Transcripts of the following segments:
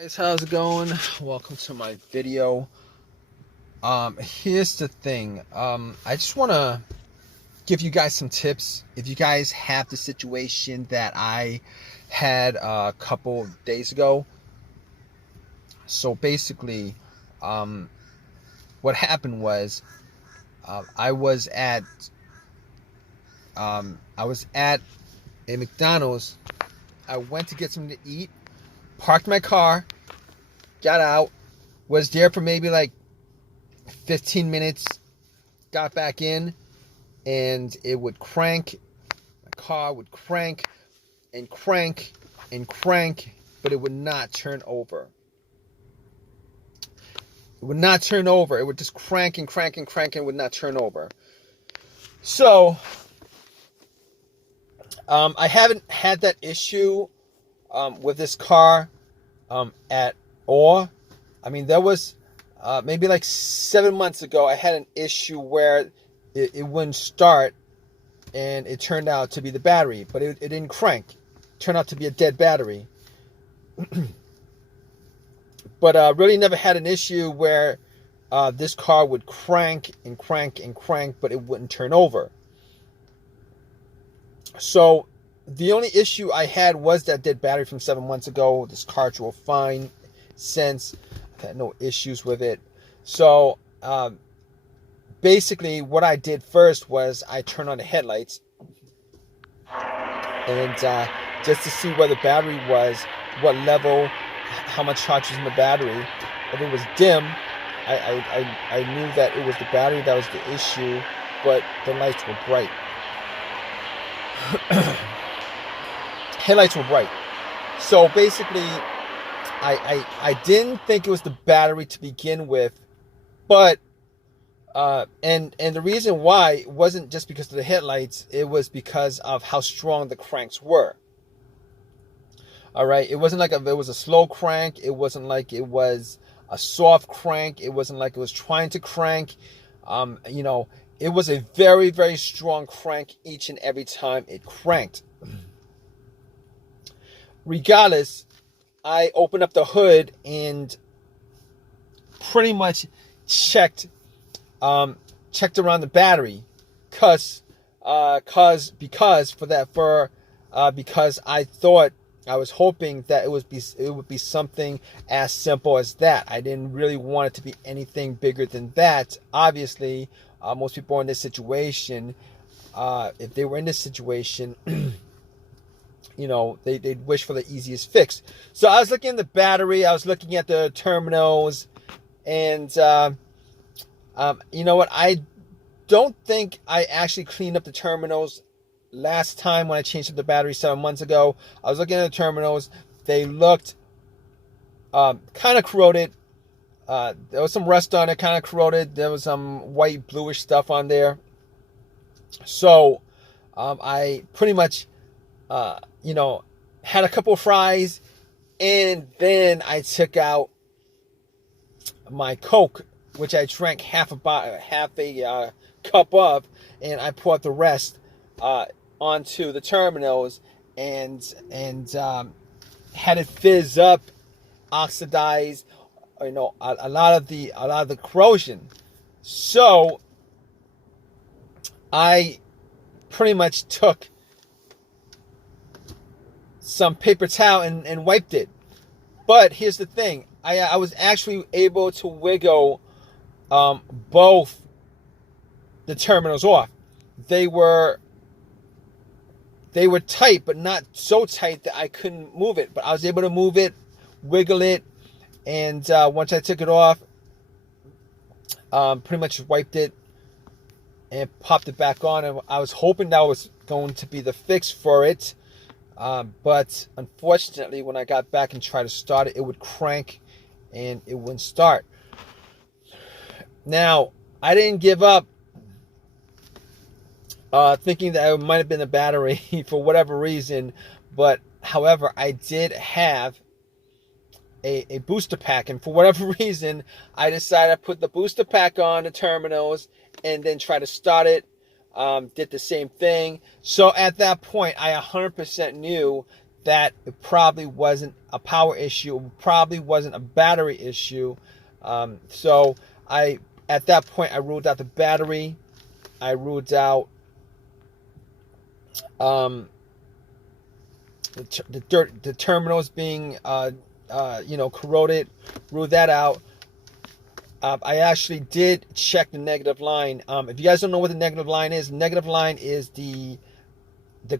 Guys, how's it going? Welcome to my video. Here's the thing. I just want to give you guys some tips if you guys have the situation that I had a couple days ago. So basically, um, what happened was I was at a McDonald's. I went to get something to eat, parked my car, got out, was there for maybe like 15 minutes, got back in, and it would crank. My car would crank and crank and crank, but it would not turn over. It would not turn over. It would just crank and crank and crank and would not turn over. So, I haven't had that issue with this car at all. I mean, there was maybe like 7 months ago, I had an issue where it wouldn't start, and it turned out to be the battery, but it didn't crank. It turned out to be a dead battery. But really never had an issue where this car would crank and crank and crank, but it wouldn't turn over. So the only issue I had was that dead battery from 7 months ago. This car drove fine since. I've had no issues with it. So basically what I did first was I turned on the headlights and just to see where the battery was, what level, how much charge was in the battery. If it was dim, I knew that it was the battery that was the issue, but the lights were bright. Headlights were bright. So basically, I didn't think it was the battery to begin with, but and the reason why it wasn't just because of the headlights, it was because of how strong the cranks were. All right, it wasn't like it was a slow crank. It wasn't like it was a soft crank. It wasn't like it was trying to crank. It was a very, very strong crank each and every time it cranked. Regardless, I opened up the hood and pretty much checked around the battery, because I thought, I was hoping that it would be something as simple as that. I didn't really want it to be anything bigger than that. Obviously, most people in this situation, if they were in this situation, they'd wish for the easiest fix. So I was looking at the battery, I was looking at the terminals, and you know what? I don't think I actually cleaned up the terminals last time when I changed up the battery 7 months ago. I was looking at the terminals. They looked kind of corroded. There was some rust on it, kind of corroded. There was some white bluish stuff on there. So I pretty much had a couple of fries, and then I took out my Coke, which I drank half a cup of, and I poured the rest onto the terminals and had it fizz up, oxidize, a lot of the corrosion. So I pretty much took some paper towel and wiped it. But here's the thing, I was actually able to wiggle both the terminals off. They were tight, but not so tight that I couldn't move it. But I was able to move it, wiggle it, and once I took it off, pretty much wiped it and popped it back on. And I was hoping that was going to be the fix for it. But unfortunately, when I got back and tried to start it, it would crank and it wouldn't start. Now, I didn't give up thinking that it might have been a battery for whatever reason. But however, I did have a booster pack, and for whatever reason, I decided to put the booster pack on the terminals and then try to start it. Did the same thing. So at that point, I 100% knew that it probably wasn't a power issue, it probably wasn't a battery issue. So at that point, I ruled out the battery. I ruled out the terminals being corroded. Ruled that out. I actually did check the negative line. If you guys don't know what the negative line is the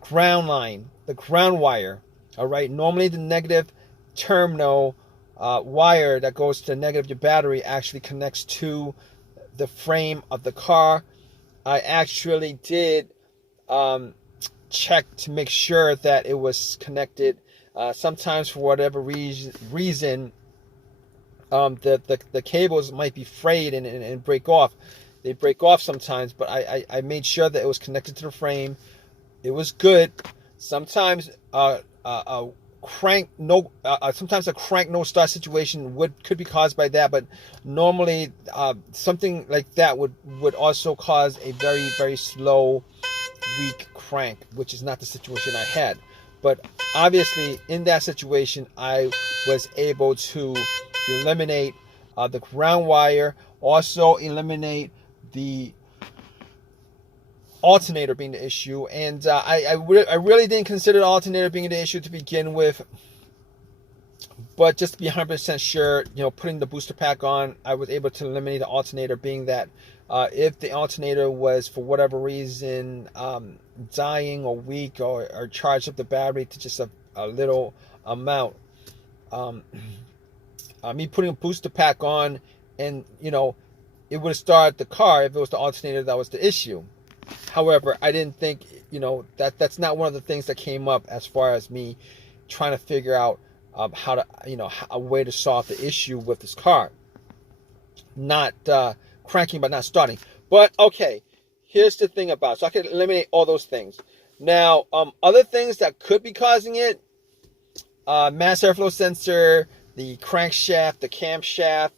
ground line, the ground wire. All right. Normally, the negative terminal wire that goes to negative your battery actually connects to the frame of the car. I actually did check to make sure that it was connected. Sometimes, for whatever reason, the cables might be frayed and break off. They break off sometimes, but I made sure that it was connected to the frame. It was good. Sometimes sometimes a crank no start situation could be caused by that, but normally something like that would also cause a very, very slow, weak crank, which is not the situation I had. But obviously in that situation, I was able to eliminate the ground wire, also eliminate the alternator being the issue. And I really didn't consider the alternator being the issue to begin with, but just to be 100% sure, putting the booster pack on, I was able to eliminate the alternator, being that if the alternator was for whatever reason dying or weak or charged up the battery to just a little amount, me putting a booster pack on, and it would have started the car if it was the alternator that was the issue. However, I didn't think, that's not one of the things that came up as far as me trying to figure out how to, a way to solve the issue with this car. Not cranking, but not starting. But okay, here's the thing about it. So I can eliminate all those things. Now, other things that could be causing it, mass airflow sensor, the crankshaft, the camshaft,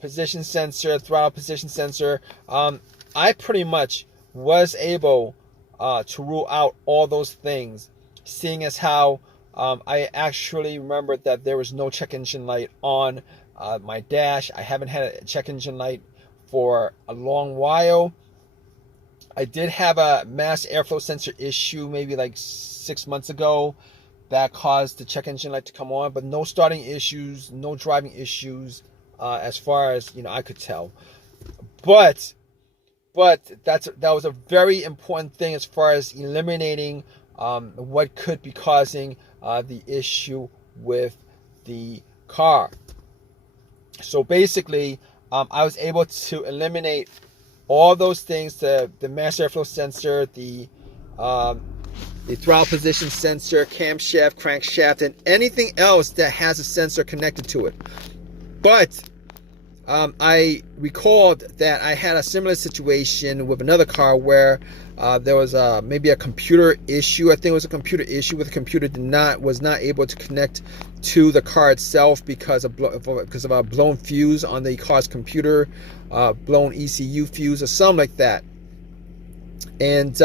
position sensor, throttle position sensor. I pretty much was able to rule out all those things, seeing as how I actually remembered that there was no check engine light on my dash. I haven't had a check engine light for a long while. I did have a mass airflow sensor issue maybe like 6 months ago that caused the check engine light to come on, but no starting issues, no driving issues, as far as I could tell. But that was a very important thing as far as eliminating what could be causing the issue with the car. So basically, I was able to eliminate all those things: the mass airflow sensor, the throttle position sensor, camshaft, crankshaft, and anything else that has a sensor connected to it. But I recalled that I had a similar situation with another car where there was maybe a computer issue. I think it was a computer issue where the computer was not able to connect to the car itself because of a blown fuse on the car's computer, blown ECU fuse or something like that. And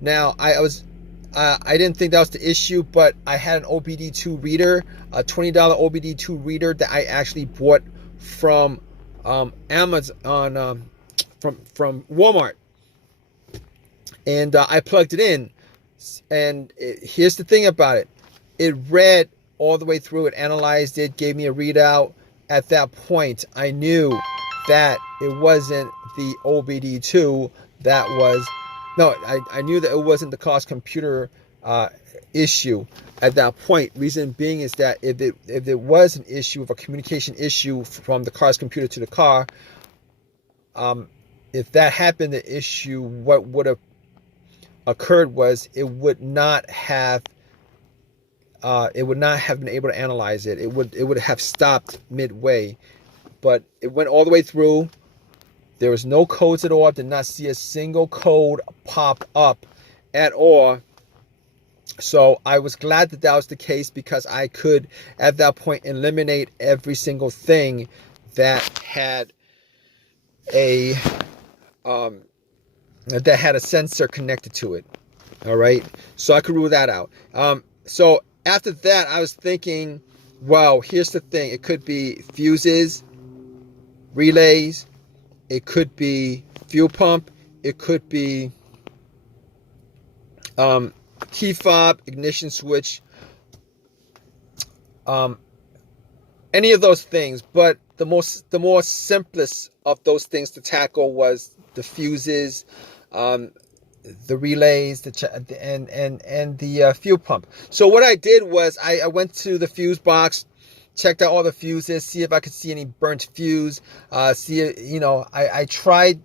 now I didn't think that was the issue, but I had an OBD2 reader, a $20 OBD2 reader that I actually bought from Amazon, from Walmart, and I plugged it in. And here's the thing about it: it read all the way through. It analyzed it, gave me a readout. At that point, I knew that it wasn't the OBD2 that was. No, I knew that it wasn't the car's computer issue at that point. Reason being is that if it was an issue, of a communication issue from the car's computer to the car, if that happened, the issue, what would have occurred was it would not have been able to analyze it. It would have stopped midway, but it went all the way through. There was no codes at all. I did not see a single code pop up at all. So I was glad that was the case, because I could at that point eliminate every single thing that had a sensor connected to it. All right, so I could rule that out. So after that, I was thinking, well, here's the thing. It could be fuses, relays. It could be fuel pump. It could be key fob, ignition switch, um, any of those things. But the more simplest of those things to tackle was the fuses, um, the relays, and the fuel pump. So what I did was I went to the fuse box, checked out all the fuses, see if I could see any burnt fuse. I tried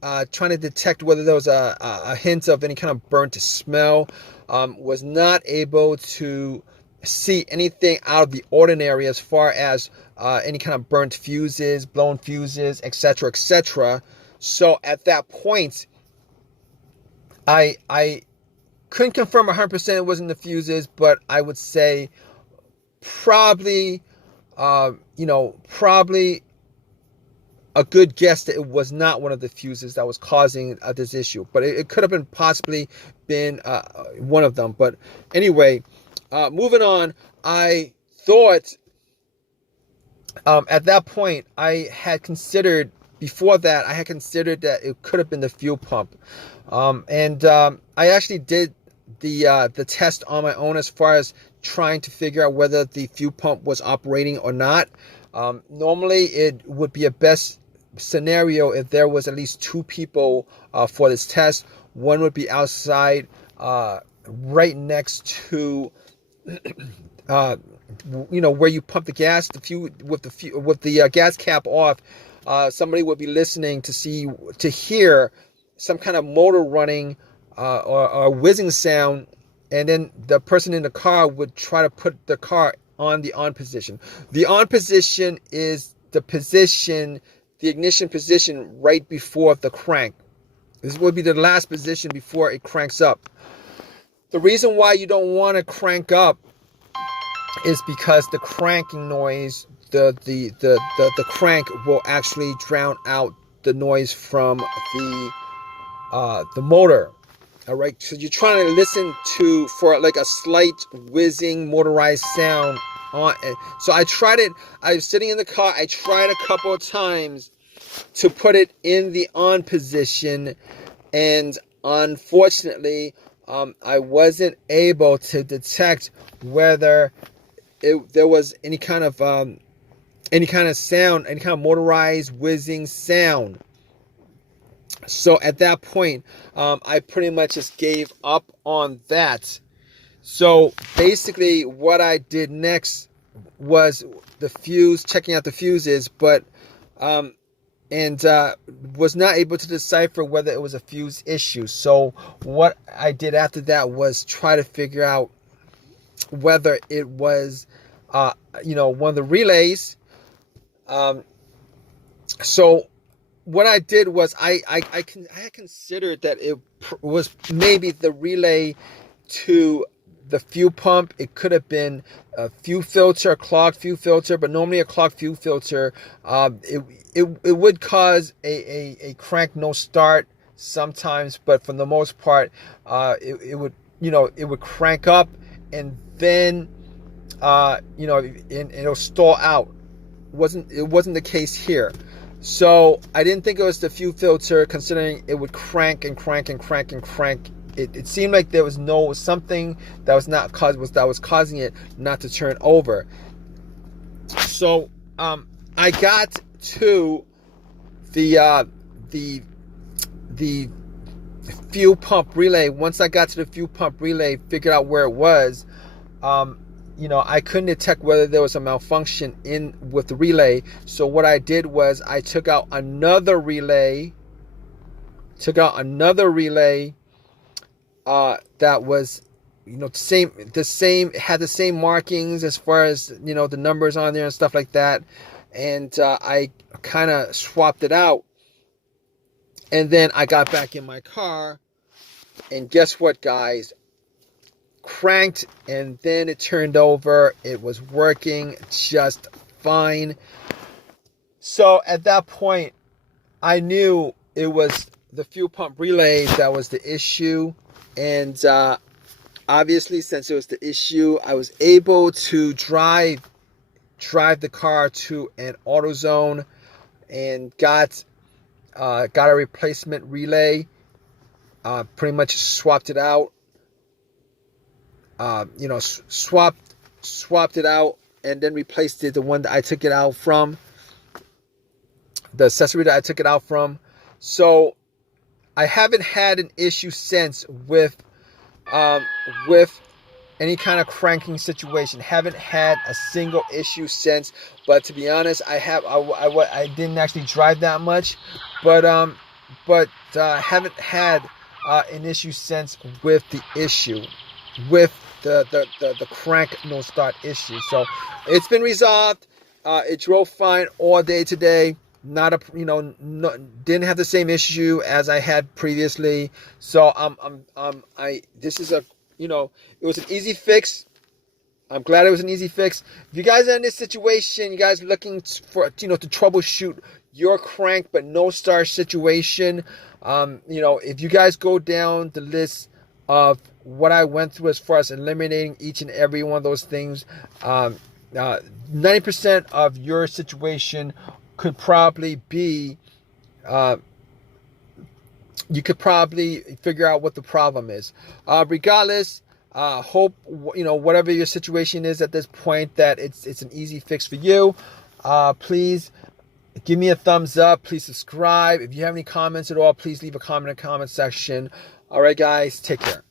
trying to detect whether there was a hint of any kind of burnt smell. Was not able to see anything out of the ordinary as far as any kind of burnt fuses, blown fuses, etc., etc. So at that point, I couldn't confirm 100% it wasn't the fuses, but I would say probably, probably a good guess that it was not one of the fuses that was causing this issue, but it could have been possibly been one of them. But anyway, moving on, I thought at that point before that I had considered that it could have been the fuel pump, and I actually did the test on my own as far as trying to figure out whether the fuel pump was operating or not. Normally, it would be a best scenario if there was at least two people for this test. One would be outside, right next to, where you pump the gas. With the gas cap off, somebody would be listening to hear some kind of motor running or whizzing sound, and then the person in the car would try to put the car on the on position. The on position is the ignition position right before the crank. This would be the last position before it cranks up. The reason why you don't want to crank up is because the cranking noise, the crank will actually drown out the noise from the motor. All right, so you're trying to listen for like a slight whizzing motorized sound on it. So I tried it. I was sitting in the car. I tried a couple of times to put it in the on position, and unfortunately, I wasn't able to detect whether there was any kind of sound, any kind of motorized whizzing sound. So at that point, I pretty much just gave up on that. So basically what I did next was checking out the fuses, but was not able to decipher whether it was a fuse issue. So what I did after that was try to figure out whether it was one of the relays. So what I did was I considered that it was maybe the relay to the fuel pump. It could have been a fuel filter, a clogged fuel filter, but normally a clogged fuel filter, it would cause a crank no start sometimes, but for the most part, it would crank up, and then and it'll stall out. It wasn't the case here. So I didn't think it was the fuel filter, considering it would crank and crank and crank and crank. It seemed like there was something that was causing it not to turn over. So I got to the fuel pump relay. Once I got to the fuel pump relay, figured out where it was. I couldn't detect whether there was a malfunction with the relay. So what I did was I took out another relay. That was, the same, had the same markings as far as, the numbers on there and stuff like that. And I kind of swapped it out. And then I got back in my car, and guess what, guys? Cranked, and then it turned over. It was working just fine. So at that point, I knew it was the fuel pump relay that was the issue, and obviously, since it was the issue, I was able to drive the car to an AutoZone and got a replacement relay. Pretty much swapped it out. Swapped it out, and then replaced it, the one that I took it out from, the accessory that I took it out from. So I haven't had an issue since with any kind of cranking situation. Haven't had a single issue since. But to be honest, I didn't actually drive that much, but haven't had an issue since with the issue, with the crank no start issue. So it's been resolved. It drove fine all day today. Not a didn't have the same issue as I had previously. So this is a it was an easy fix. I'm glad it was an easy fix. If you guys are in this situation, you guys looking for to troubleshoot your crank but no start situation, if you guys go down the list of what I went through as far as eliminating each and every one of those things, 90% of your situation could probably be, you could probably figure out what the problem is. Regardless, hope whatever your situation is at this point, that it's an easy fix for you. Please give me a thumbs up. Please subscribe. If you have any comments at all, please leave a comment in the comment section. All right, guys, take care.